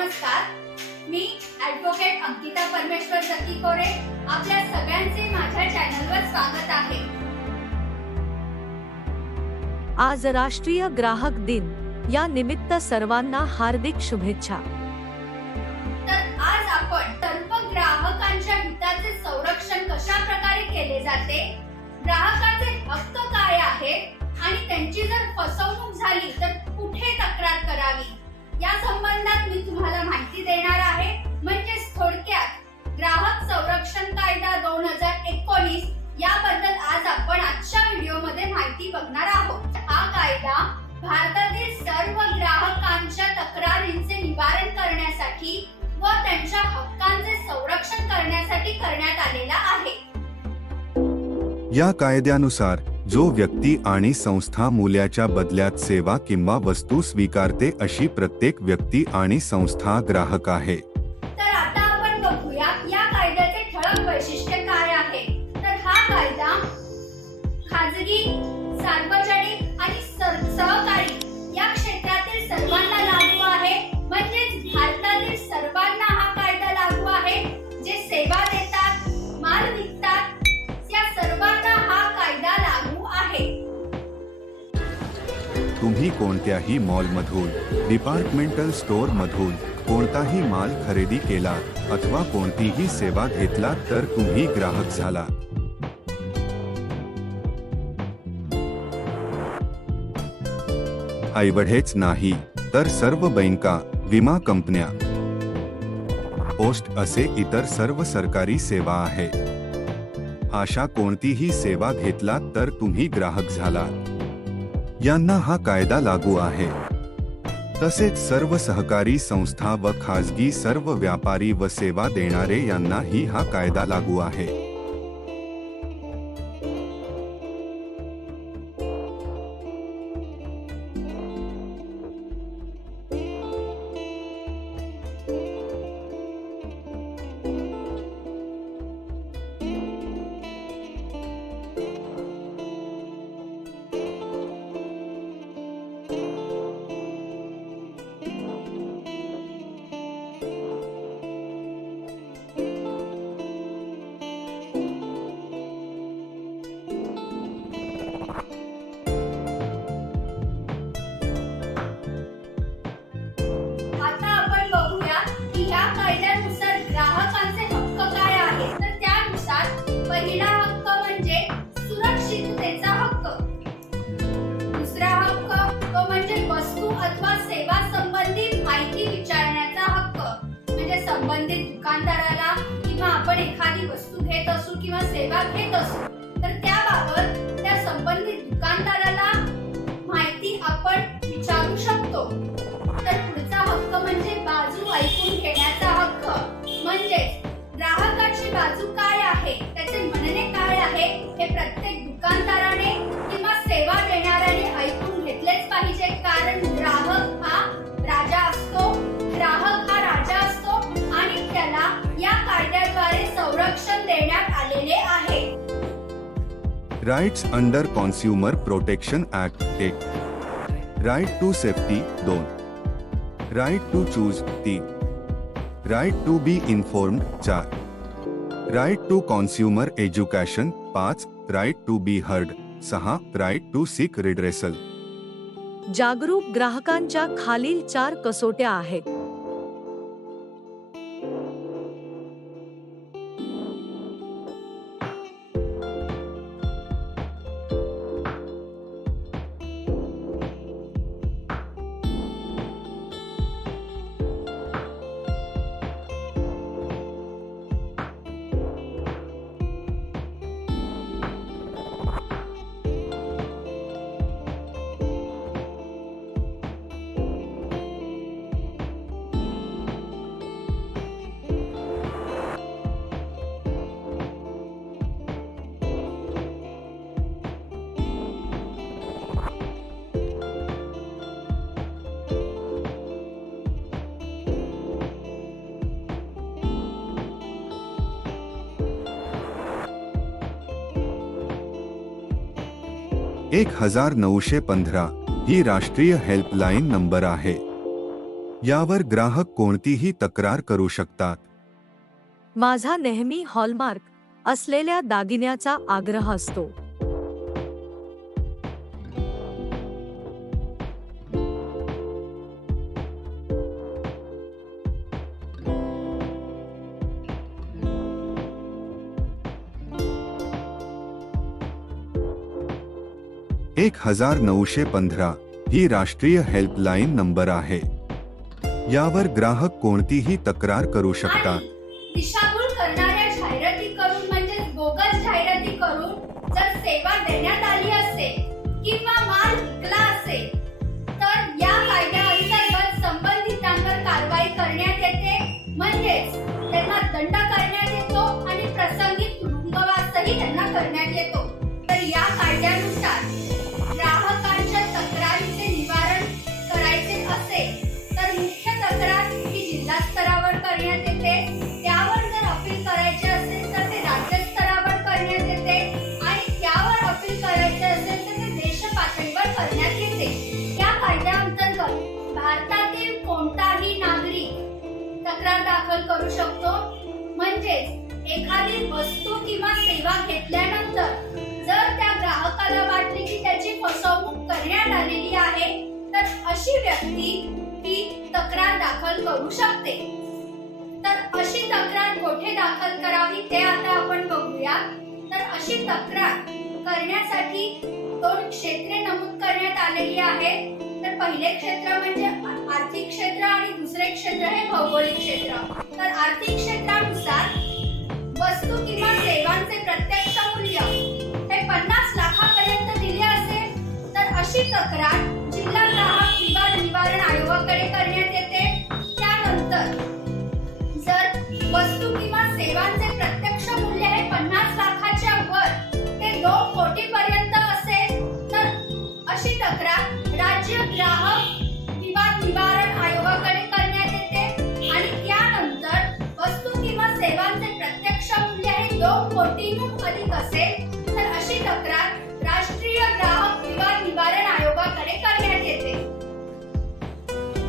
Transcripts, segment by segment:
नमस्कार. मी ऍडव्होकेट अंकिता परमेश्वर सतीकोरे. आपल्या सगळ्यांचे माझ्या चॅनलवर स्वागत आहे. आज राष्ट्रीय ग्राहक दिन. या निमित्त सर्वांना हार्दिक शुभेच्छा. तर आज आपण सर्व ग्राहकांच्या हिताचे संरक्षण कशा प्रकारे केले जाते? ग्राहकांचे हक्क काय आहेत? आणि त्यांची जर फसवणूक झाली तर या संबंधात मी तुम्हाला माहिती देणार आहे. म्हणजेच थोडक्यात ग्राहक संरक्षण कायदा दोन हजार एकोणीस याबद्दल आज आपण आजच्या व्हिडिओमध्ये माहिती बघणार आहोत. हा कायदा भारतातील सर्व ग्राहकांच्या तक्रारींचे निवारण करण्यासाठी व त्यांच्या हक्कांचे संरक्षण करण्यासाठी करण्यात आलेला आहे. या कायद्यानुसार जो व्यक्ती आणि संस्था मूल्याच्या बदल्यात सेवा किंवा वस्तू स्वीकारते अशी प्रत्येक व्यक्ती आणि संस्था ग्राहक आहे. तुम्ही कोणत्याही मॉलमधून डिपार्टमेंटल स्टोअरमधून कोणताही माल खरेदी केला अथवा कोणतीही सेवा घेतला तर तुम्ही ग्राहक झाला. एवढेच नाही तर सर्व बँका विमा कंपन्या पोस्ट असे इतर सर्व सरकारी सेवा आहे अशा कोणतीही सेवा घेतला तर तुम्ही ग्राहक झाला यांना हा कायदा लागू आहे. तसेच सर्व सहकारी संस्था व खाजगी सर्व व्यापारी व सेवा देणारे यांनाही हा कायदा लागू आहे. संबंधित दुकानदाराला किंवा आपण एखादी वस्तू घेत असू किंवा सेवा घेत असू तर त्याबाबत त्या संबंधित दुकानदाराला माहिती आपण विचारू शकतो. तर पुढचा हक्क म्हणजे बाजू ऐकून घेण्याचा हक्क. म्हणजेच ग्राहकाची बाजू काय आहे? त्याचे म्हणणे काय आहे? हे प्रत्येक दुकानदाराने rights under consumer protection act एक राईट टू सेफ्टी दोन राईट टू चूज तीन राईट टू बी इन्फॉर्म्ड चार राईट टू कॉन्स्युमर एज्युकेशन पाच राईट टू बी हर्ड सहा राईट टू सिक रिड्रेसल जागरूक ग्राहकांच्या खालील चार कसोट्या आहेत. एक हजार नऊशे पंधरा ही राष्ट्रीय हेल्पलाईन नंबर आहे. यावर ग्राहक कोणतीही तक्रार करू शकतात. माझा नेहमी हॉलमार्क असलेल्या दागिन्याचा आग्रह असतो. एक हजार नऊशे पंधरा ही राष्ट्रीय हेल्पलाईन नंबर आहे. यावर ग्राहक कोणतीही तक्रार करू शकतात. दिशाभूल करणाऱ्या जाहिराती करून म्हणजे बोगस जाहिराती करून जर सेवा देण्यात आली दाखल करू शकतो. म्हणजेच एखादी वस्तू किंवा सेवा घेतल्यानंतर जर त्या ग्राहकाला वाटले की त्याची फसवणूक करण्यात आलेली आहे तर अशी व्यक्ती ही तक्रार दाखल करू शकते. तर अशी तक्रार कोठे दाखल करावी ते आता आपण बघूया तर अशी तक्रार करण्यासाठी दोन क्षेत्रे नमूद करण्यात आलेली आहेत. तर पहिले क्षेत्र म्हणजे आर्थिक क्षेत्र आणि दुसरे क्षेत्र हे भौगोलिक क्षेत्र. तर आर्थिक क्षेत्रानुसार वस्तू किंवा सेवांचे प्रत्यक्ष मूल्य हे पन्नास लाखापर्यंत दिले असेल तर अशी तक्रार दोन कोटीहून अधिक असेल तर अशी तक्रार राष्ट्रीय ग्राहक विवाद निवारण आयोगाकडे करण्यात येते.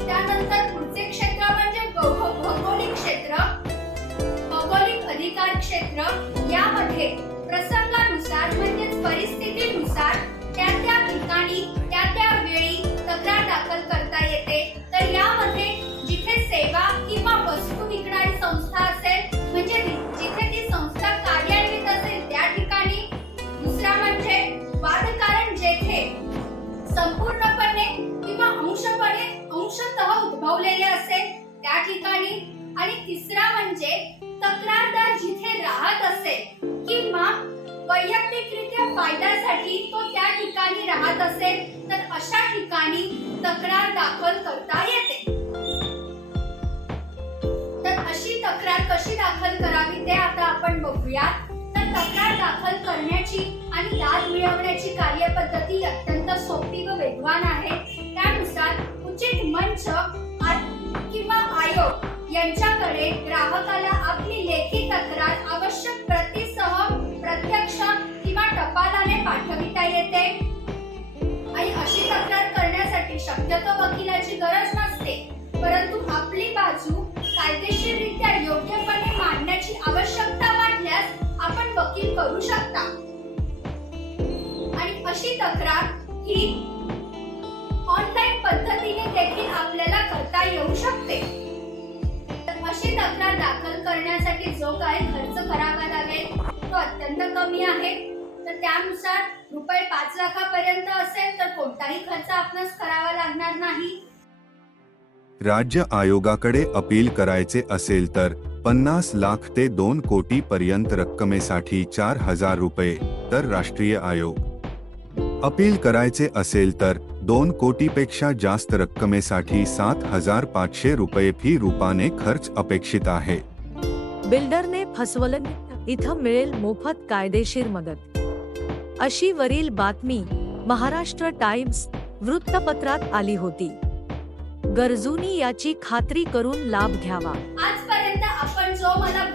त्यानंतर पुढचे क्षेत्र म्हणजे भौगोलिक क्षेत्र भौगोलिक अधिकार क्षेत्र यामध्ये प्रसंगानुसार म्हणजेच परिस्थितीनुसार त्या त्या ठिकाणी त्या त्या वेळी तक्रार दाखल कर उद्भवलेले असेल त्या ठिकाणी. आणि तिसरा म्हणजे तक्रारदार जिथे राहत असेल किंवा वैयक्तिकरित्या फायद्यासाठी तो त्या ठिकाणी राहत असेल तर अशा ठिकाणी तक्रार दाखल करता येते. तर अशी तक्रार कशी दाखल करावी ते आता आपण बघूयात. तर तक्रार दाखल करण्याची आणि दाद मिळवण्याची कार्यपद्धती अत्यंत सोपी व वेगवान आहे. त्यानुसार उचित मंच यांच्याकडे ग्राहकाला आपली लेखी तक्रार आवश्यक प्रतिसह प्रत्यक्ष किंवा टपालाने पाठविता येते. आणि अशी तक्रार करण्यासाठी शक्यतो वकिलाची गरज नसते परंतु आपली बाजू कायदेशीररित्या योग्यपणे मांडण्याची आवश्यकता वाटल्यास आपण वकील करू शकता. आणि अशी तक्रार ही ऑनलाईन पद्धतीने देखील आपल्याला करता येऊ शकते. अशी तक्रार दाखल करण्यासाठी जो काही खर्च करावा लागेल तो अत्यंत कमी आहे. तर त्यानुसार रुपये पाच लाखापर्यंत असेल तर कोणताही खर्च आपणास करावा लागणार नाही. राज्य आयोगाकडे अपील करायचे असेल तर पन्नास लाख ते दोन कोटी पर्यंत रक्कमेसाठी चार हजार रुपये तर राष्ट्रीय आयोग. अपील करायचे असेल तर दोन कोटीपेक्षा जास्त रक्कमेसाठी सात हजार पाचशे रुपये फी रूपाने खर्च अपेक्षित आहे. बिल्डरने फसवलं. इथं मिळेल मोफत कायदेशीर मदत. अशी वरील बातमी महाराष्ट्र टाइम्स वृत्तपत्रात आली होती. गरजूंनी याची खात्री करून लाभ घ्यावा. आजपर्यंत आपण जो मला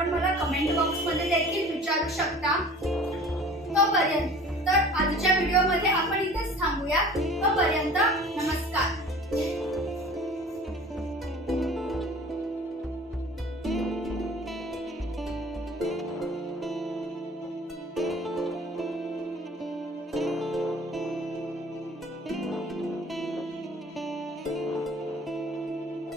आपण मला कमेंट बॉक्समध्ये देखील विचारू शकता. तोपर्यंत तर आजच्या व्हिडिओमध्ये आपण इथे